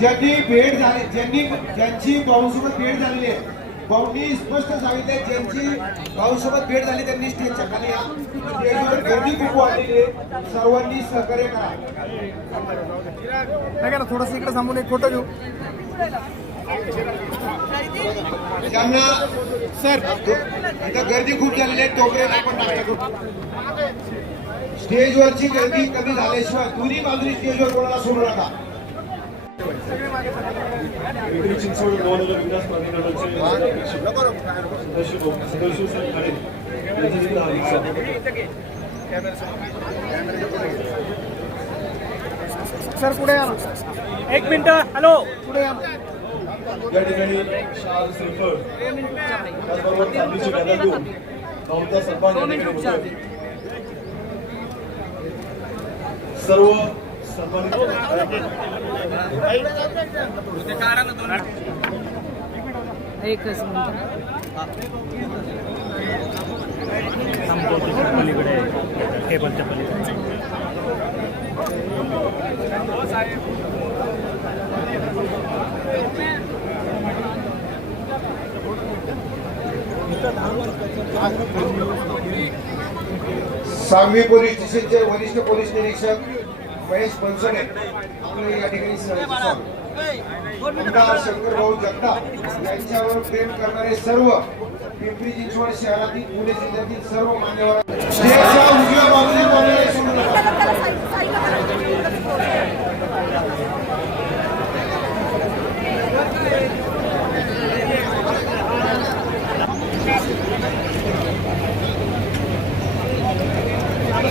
ज्यांनी भेट झाली ज्यांनी ज्यांची भेट झालेली आहे स्पष्ट सांगितले ज्यांची भाऊसोबत भेट या. गर्दी खूप वाढलेली आहे सर्वांनी सहकार्य करा. थोडंसं इकडे थांबून एक फोटो घेऊ. ज्यांना सर इथं गर्दी खूप झालेली आहे तोपर्यंत आपण नाश्ता करू. स्टेजवरची गर्दी कमी झाल्याशिवाय दोन्ही बाजूनी स्टेजवर कोणाला सोडू नका. चिंचवड गव्हर्नर विकास प्राधिकरणाचे सदाशिव सदाशिव सर सर पुढे या ना एक मिनिट हॅलो पुढे या ना. या ठिकाणी शाल श्रीफळ त्याचबरोबर चांदीची गदा देऊन ममता सन्मान या ठिकाणी होत आहे. सर्व सन्मानित एकच मिनिट संपवतो पलीकडे टेबलच्या पलीकडे. सांगवी पोलीस स्टेशनचे वरिष्ठ पोलीस निरीक्षक महेश बनसोडे आपले या ठिकाणी आमदार शंकरभाऊ जगताप यांच्यावर प्रेम करणारे सर्व पिंपरी चिंचवड शहरातील पुणे जिल्ह्यातील सर्व मान्यवर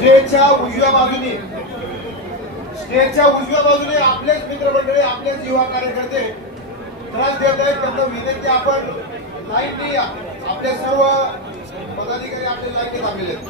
स्टेजच्या उजव्या बाजूने स्टेजच्या उजव्या बाजूने आपलेच मित्रमंडळी आपलेच युवा कार्यकर्ते त्रास देत आहेत. त्यांना विनंती आपण लाईन या आपले सर्व पदाधिकारी आपले लाईन थांबलेले आहेत.